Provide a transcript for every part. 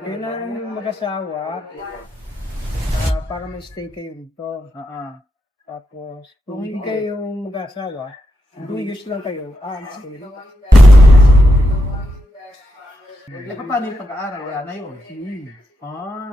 Ngayon ang mag-asawa, para may stay kayo dito. Tapos, kung hindi kayo mag-asawa, 2 years lang kayo, stay lang. Eh, paano yung pag-aaral? Wala na yun.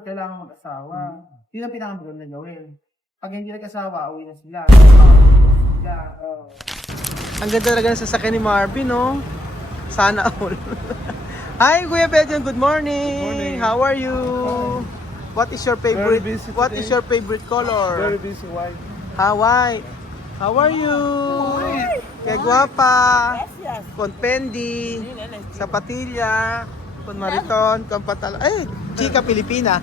Kailangan mag-asawa. Yun ang pinakamagulo na gawin. Pag hindi nag-asawa, uwi na sila. Ang ganda talaga ng sasakyan ni Marvin, no? Sana all. Hi, Kuya Belgian. Good morning. How are you? What is your favorite? What is your favorite color? busy wife. White. How are you? Kaya guwapa. Con Pendi. Sapatilla. Con Mariton. Con Patala. Ay, Chika Pilipina.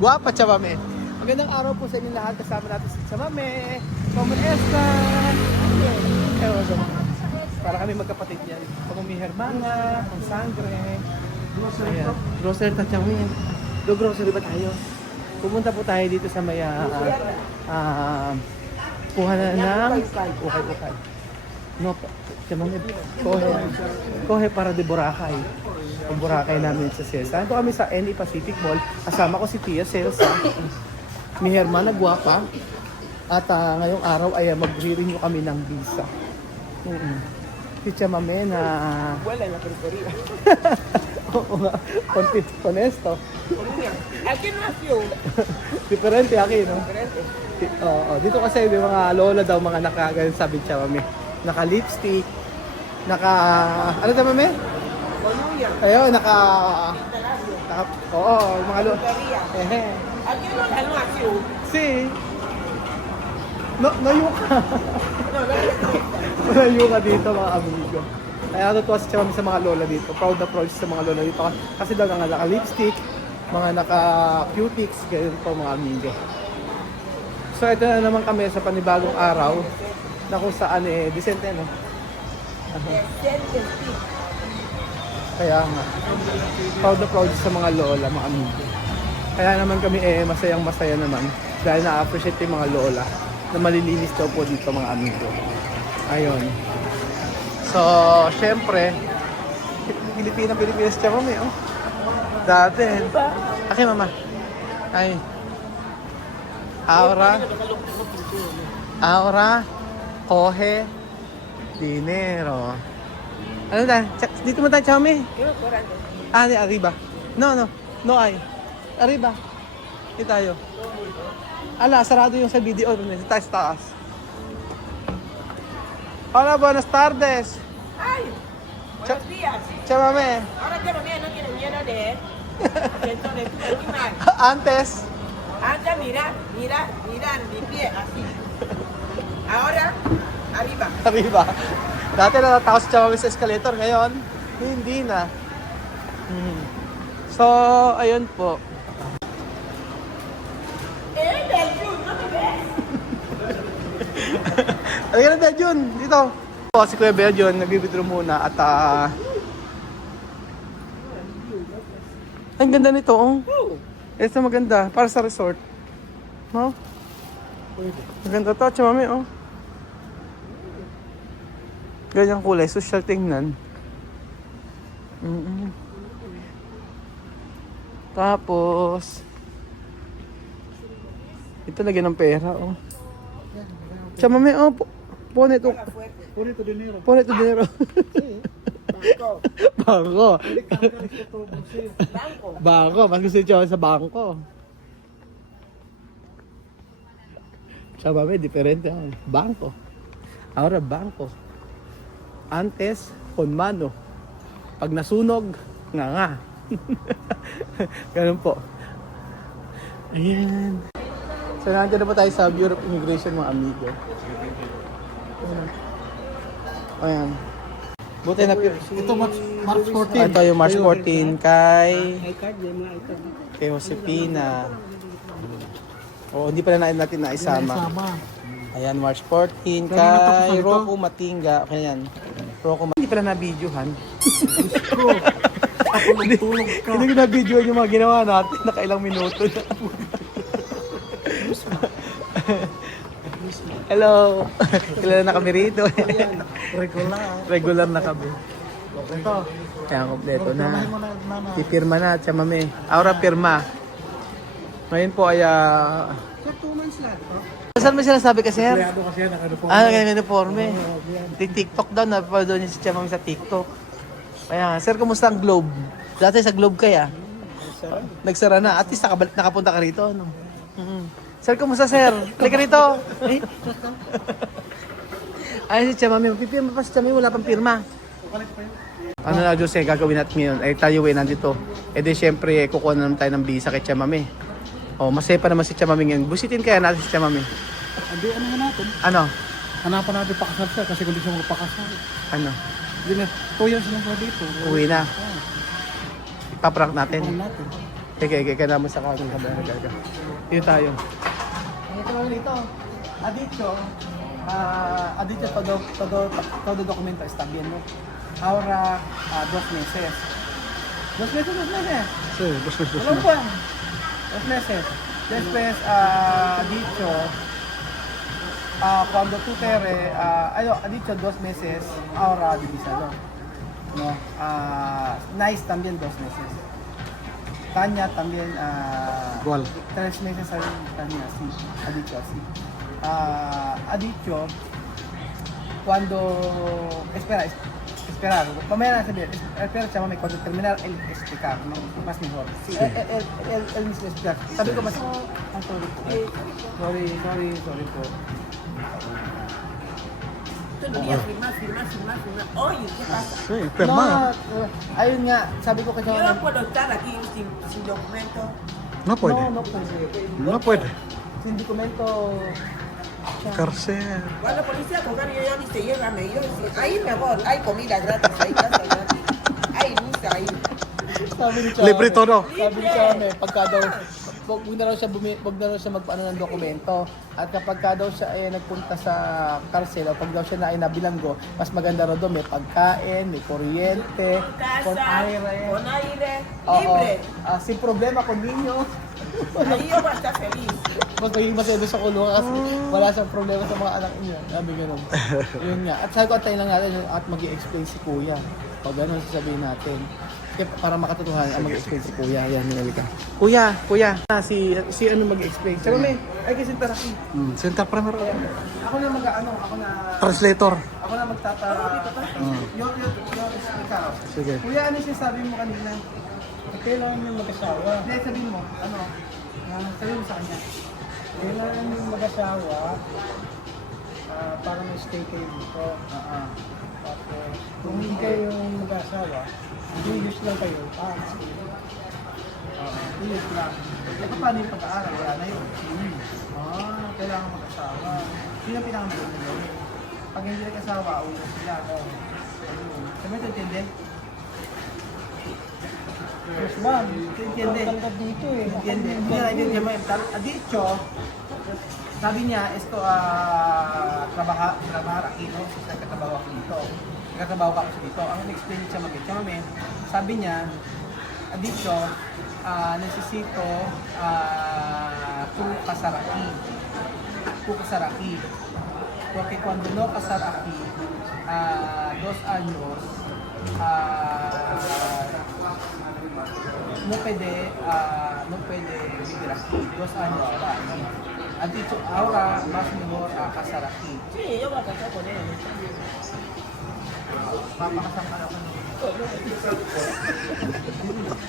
Guwapa, Chabame. Magandang araw po sa inyo lahat. Kasama natin si Chabame. Como esta? Ewan ko. Para kami magkapatid yan. Como mi hermana, con sangre. Grocery. Grocery ta Chabame. Do grocery ba tayo? Pumunta po tayo dito sa may kuha na ng ukay. No, Chabame. Kohe para de Boracay. Ang Boracay namin sa Celsa. Ito kami sa NE Pacific Mall. Kasama ko si Tia Celsa. Mi hermana guwapa. At ngayong araw ay magre-renew kami ng visa. Si Chamame na... Wala na periferia. Oo nga. Honesto. Aquí nació. Diferente aki, no? Oo. Dito kasi may mga lola daw, mga nakaganyan sabi ni Chamame. Naka-lipstick. Ano tama, Mame? Ayun, oo, mga lola. Aquí no nació. Si... Nayuka. Nayuka dito mga amigo. Kaya natutuwa si Chamami sa mga lola dito. Proud na proud sa mga lola dito. Kasi daw nga naka-lipstick, mga naka-cutics, ganyan po mga amigo. So ito na naman kami sa panibagong araw na kung saan decente, no? Kaya nga, proud na proud sa mga lola, mga amigo. Kaya naman kami masayang masaya naman dahil na-appreciate yung mga lola na malilinis daw po dito mga amigo. Ayun. So, syempre, Pilipinas siya kami, oh. Dati. Okay, mama. Ay. Aura. Kohe. Dinero. Ano tayo? Dito mo tayo, Chami? Di arriba. No, ay. Arriba. Dito tayo. Sarado yung sa video. Tayo sa taas. Hola, buenas tardes. Ay, buenos días. Chamame. Ahora que no quiero miedo de él. Entonces, tú me quimas. Antes. Anda, mira, mi pie, así. Ahora, arriba. Arriba. Dati natatakot si Chamame sa escalator. Ngayon, hindi na. So, ayun po. Belgium, ¿no me ves? Halika na, Belgium. Dito. Si Kuya Belgium, nagbibidro muna at ang ganda nito, oh. Ito maganda, para sa resort. No? Maganda to, Chamame, oh. Ganyang kulay, social tingnan. Tapos, ito lagyan ng pera, oh. Chamame, oh. Pone to dinero. Bangko. Bangko. Mas gusto siya sa bangko. Chamame, diferente. Bangko. Ahora, bangko. Antes, con mano. Pag nasunog, nga. Ganun po. Ayan. So, nandiyan na po tayo sa Bureau of Immigration, mga amigo. Ayan. Buti na Ito, March 14. Ito yung March 14 kay iCard, yung mga iCard. kay Josepina. Oo, hindi pala natin naisama. Ayan, March 14 kay Rocco Matinga. Okay yan. Hindi pala na-videohan. Hindi ko na-videohan yung mga ginawa natin. Nakailang minuto na. Hello! Kilala na kami rito. Regular na kami. Ito. Kaya kompleto na. Pirmahin mo na, mama. Pipirma na, chamame. Aura pirma. Ngayon po ay... Sir, 2 months lang. Saan mo sinasabi ka, sir? Empleyado kasi yan, naka-uniform. Ganyan uniforme. Di TikTok daw, napapanood niya si chamame sa TikTok. Kaya, sir, kumusta ang Globe? Dati sa Globe kaya? Nagsara na. At least nakapunta ka rito. No? Sir, kumusta, sir? Halika rito. Ayun si chamame. Pipirma pa si chamame, wala pang pirma. Ano na, Jose, gagawin natin ngayon? Ay, tayo nandito. E di, syempre, kukuha na naman tayo ng visa kay chamame. Oh, masaya pa naman si chamame ngayon. Busitin kaya natin si chamame. Hindi, ano nga natin? Ano? Hanapan natin pakasal siya kasi kung di siya magpakasal. Ano? Hindi na, 2 years lang po dito. Uwi na. Ipaprank natin. Ano natin? Kaya naman sa kaming kamera gaga. Dito tayo. Ito lang dito. Adityo, todo documento está bien, ¿no? Ahora, 2 meses. 2 meses, 2 meses. So, gusto. Walang buwan. 2 meses. Después, dicho, cuando tú ha dicho 2 meses, ahora divísalo. No, nice también 2 meses. Tanya también, Igual. 3 meses a Tanya, sí, ha dicho así. Ha dicho, cuando, esperar, mamaya na sabihin, espera, chamame, cuando terminar el explicar, no, más mejor. Sí, él mismo explicar. Sabi ko mas, sorry po. Tú deberías firmar. Oye, ¿qué pasa? Sí, No, ayun nga, sabi ko kasi Yo no puedo estar aquí sin documento. No puede. No, No puede. sin documento. Cárcel. Cuando la policía coger yo dice, llévame. Yo dice, ahí mejor, hay comida gratis, hay casa gratis, hay luz ahí. Sabi ni Libre todo. Sabi ni Chame, pagka daw, wag na raw siya magpaano ng dokumento. At kapag ka daw siya ay nagpunta sa karsel, o pag daw siya na ay nabilanggo, mas maganda raw doon, may pagkain, may kuryente, con aire. Con aire, Oo. libre. Sin problema con niños. Ahí yo voy a estar feliz. Mas magiging masaya doon sa kulungan kasi wala siyang problema sa mga anak niya. Sabi gano'n. Yun nga. At sabi ko, antayin lang natin at mag-i-explain si Kuya. Pag gano'n sasabihin natin. Kaya para makatotohanan, ang mag-explain si Kuya. Ayan, minali ka. Kuya. Si ano mag-explain? Sabi may, ay kasi taraki. Center primero. Ako na ako na... Translator. Ako na Yung ikaw. Sige. Kuya, ano yung sabi mo kanina? Kailangan yung mag-asawa. Hindi, sabihin mo. Ano? Sabihin mo sa kanya. Kailangan yung mag-asawa para may-stay kayo dito. Tapos, kung hindi kayo mag-asawa, English lang kayo. Yes lang. Eh, paano yung pag-aaral? Wala na yun. Kailangan mag-asawa. Yun ang pinakamulan na gawin. Pag hindi nag-asawa, uwi na sila. Sabi mo, intindi? Yes, ma'am. Intindi? Tangkad dito eh. Intindi? Hindi mo. Dicho, sabi niya, esto, trabajar aquí, no? Nagkatrabaho ako dito. Nagkatrabaho ka ako dito. Ang in-explain siya mag-echame, sabi niya, dicho, necesito tu casar aquí. Porque cuando no casar aquí, 2 años, no puede vivir aquí. 2 años para aquí. Han dicho, ahora más mejor casar aquí. Sí, yo voy a casar con él. Papakasal ka ako nito.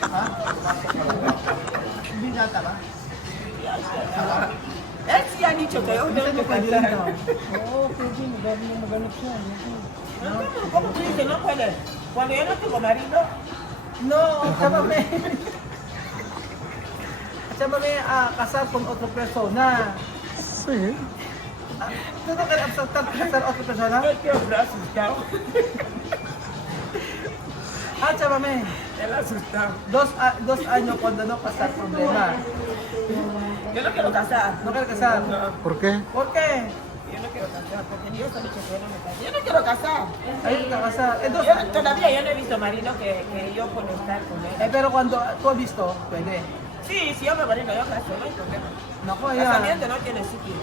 Ha? Hindi nata ba? Él sí ha dicho que yo Hindi tengo mo que pwede rin casar. daw. Oo, pwede. Maganap siya. No, ¿cómo tú dices no puede? Cuando yo no tengo marido, No, chámame. Chámame a casar con otra persona. Sí. ¿Tú no quieres casar otra persona? yo quiero ser asustado. Chámame. Él asustado. 2 años cuando no casar problema. Yo no quiero casar. No quieres casar. ¿Por qué? ¿Por qué? Yo no quiero casar porque Dios ha dicho que yo no me caso. Yo no quiero casar. Ayun ka casar. Todavía yo no he visto marido que yo puedo estar con él. Pero cuando tú has visto, pwede. Sí, si yo me marido, yo caso, no hay problema. Naku, ayan. Casamiento no tiene sitio.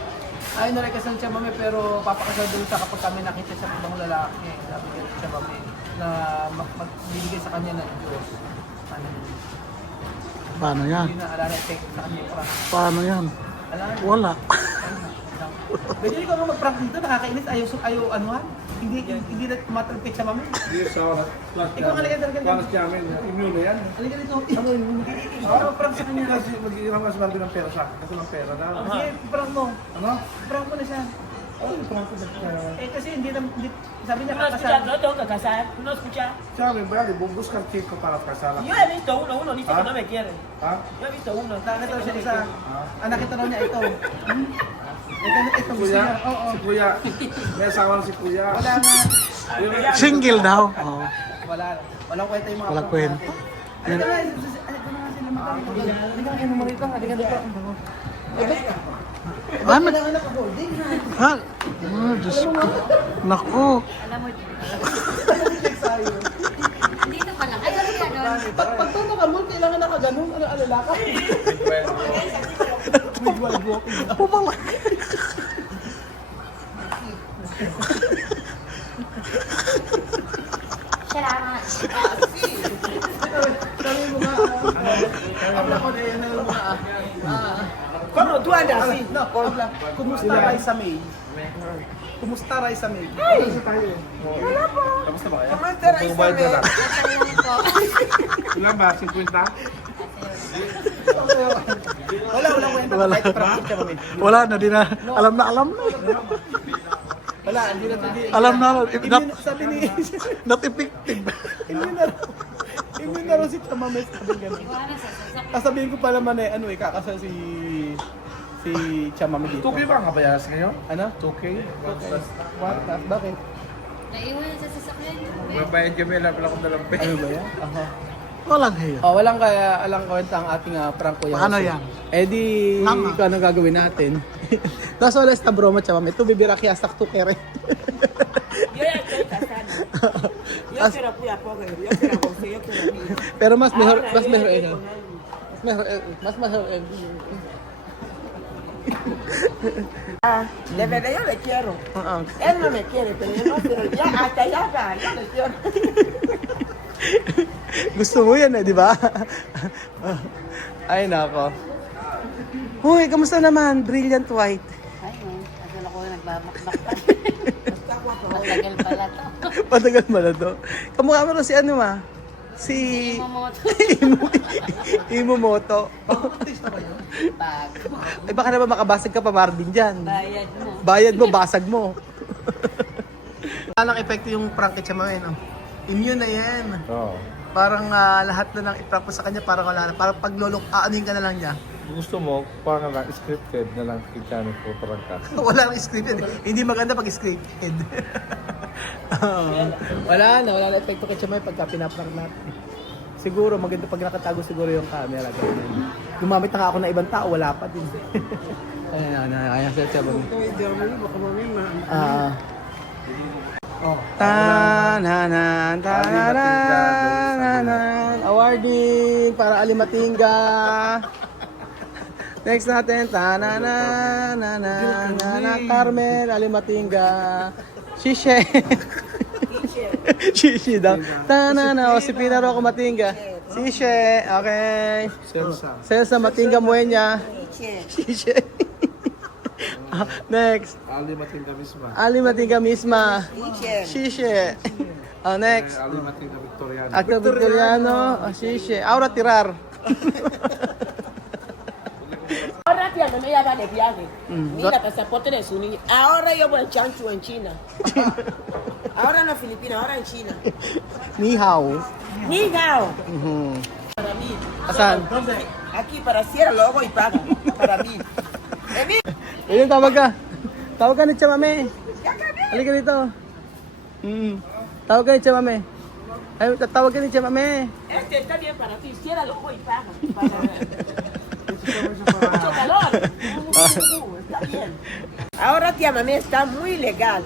Ay, nalikasal siya mami, pero papakasal doon sa kapag kami nakita sa ibang lalaki. Sabi niya siya mami. na magbibigay sa kanya ng Diyos. Ano, Paano yan? hindi na alala effect sa kanya yung prank. Paano yan? Alam mo? Wala. Pwede ikaw nga mag-prank dito, nakakainis, ayaw anuhan. Hindi na tumatalpit sa mami. Ikaw nga ligan talaga. Panas namin, immune na yan. Halika dito. Ikaw mag-prank sa kanya. Kasi mag-iiramas lang din ng pera sa akin. Kasi ng pera na. Sige, prank mo. Ano? Prank mo na siya. Kasi hindi sabi niya No kakasal. escucha, no tengo que casar, no escucha. Sabi, brother, buscar chico para casar. Yo he visto uno dice que no me quiere. Ha? Yo he visto uno, Nakita daw siya isa. Ah. Nakita daw niya ito. Ito gusto Kuya? niya. Oo. Si Kuya. May asawa na si Kuya. Wala nga. Single daw. Oo. Walang kwenta yung mga Walang prank kwenta. natin. Halika na, halika na nga sila mag-prank. Halika na kayo naman rito. Halika dito. Ah, may- Kailangan naka-holding ha. Ha? Ah, Diyos ko. Naku. Dito pa lang. Ay, wala ka doon. Pag ito naka-mall, kailangan naka-ganun. Ano, alala ka? Bigwag walking. Pumala. Salamat. Sabi mo nga, abla ko na yan na yung mga, Como tú andas así. no, abla, kumusta Raisa May? Kumusta Raisa May? Kamusta ba kaya? ¿Cómo está Raisa Tubayad na May? lang. Salamat po. Ilan ba? 50? Walang kwenta. Wala. Kahit prank siya mami. Wala na, di na. Alam na. Wala, hindi na hindi. Alam na. Sabi ni, Not effective. hindi na rin si Chamames. Sabi gano'n. Iwanan sa sasakyan. Sasabihin ko pa naman ano kakasal si Chamame dito. 2K ba ang kabayaras ngayon? Ano? 2K? What? Bakit? Naiwanan sa sasakyan. Mabayad kami, wala akong dalang pera. Ano ba yan? Aha. Walang hiya. Oh, walang kwenta ang ating prank ko yan. Paano yan? Eh di, Tama. kung anong gagawin natin. Tapos wala esta broma, Chamame. Ito bibira kaya sakto kere. Yo ya estoy casando. Yo quiero cuidar pobre, yo quiero conseguir, yo quiero vivir. Pero mas mejor, Ahora, mas yo mejor ya eso. estoy con él. Mas mejor De verdad yo le quiero. Él no me quiere, pero yo no quiero. Ya, hasta allá va, yo le quiero. Gusto mo yan eh, di ba? Ay, nako. Huy, kamusta naman? Brilliant white. Ay, asal ako nagbamakbak pa. Matagal pala to. Patagal mo na to. Kamukha mo rin si ano Si... Mamoto. Imomoto. Bago. Ay baka naman makabasag ka pa Marvin dyan. Bayad mo. Bayad mo, basag mo. Anong epekto yung prank kay Chamame, no? Immune na yan. Oo. Parang lahat na ng iprank mo sa kanya, parang wala na. Parang pag aanin ka na lang niya. Gusto mo, parang lang, scripted na lang kita ng parang ka. Wala nang scripted. Hindi maganda pag scripted. wala na epekto kay Chamay pagka pinaprank natin. Siguro maganda pag nakatago siguro yung camera. Ganyan. Gumamit na nga ako ng ibang tao, wala pa din. Ayan, sir Chamay. Ta-na-na, ta-na-na, awarding para Alimatinga. Next natin, ta-na-na-na-na-na, Carmen Alimatinga. Shishe. Shishe daw. Ta-na-na, o si Pinaro ako Matinga. Shishe, okay. Selsa Matinga Muenya. Shishe. Next. Ali Matinda misma. Ali Matinga misma. Shishe. Next. Ali Matinda Victoriano. Actor Victoriano. Shishe. Aura Tirar. Ahora tía, no ella va de viaje. Mira, pasaporte de su niña. Ahora yo voy en Chanchu en China. Ahora en las Filipinas, ahora en China. Ni hao. Ni hao. Para mí. Asan? Aquí para Sierra luego y paga. Para mí. Ayun, tawag ka. Tawag ka ni Chamame. Halika dito. Tawag ka ni Chamame. Ay, tawag ka ni Chamame. Este está bien para ti. Cierra los ojos y paga. Mucho calor. Está bien. Ahora tía Mami está muy legal.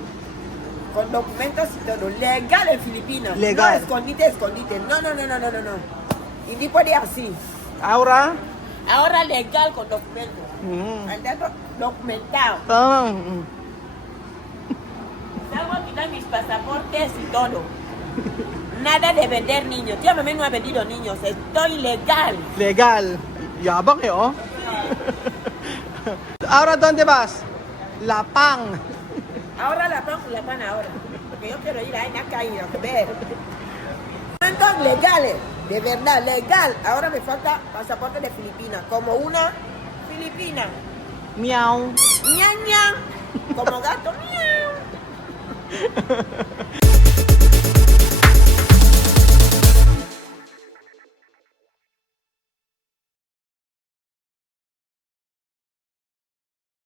Con documentos y todo. Legal en Filipinas. Legal. No escondite. No. Y ni puede así. Aura? Ahora legal con documentos. Andando documentado. Tama. Salgo a quitar mis pasaportes y todo. Nada de vender niños. Tío, mamá no ha vendido niños. Estoy legal. Legal. Yabang eh, oh. Ahora, ¿dónde vas? La Pang. Ahora la pan ahora. Porque yo quiero ir a la calle a ver. Documentos legales. De verdad, legal. Ahora me falta pasaporte de Filipinas. Como una filipina. Miau. Ñan, ñan. Como gato, miau.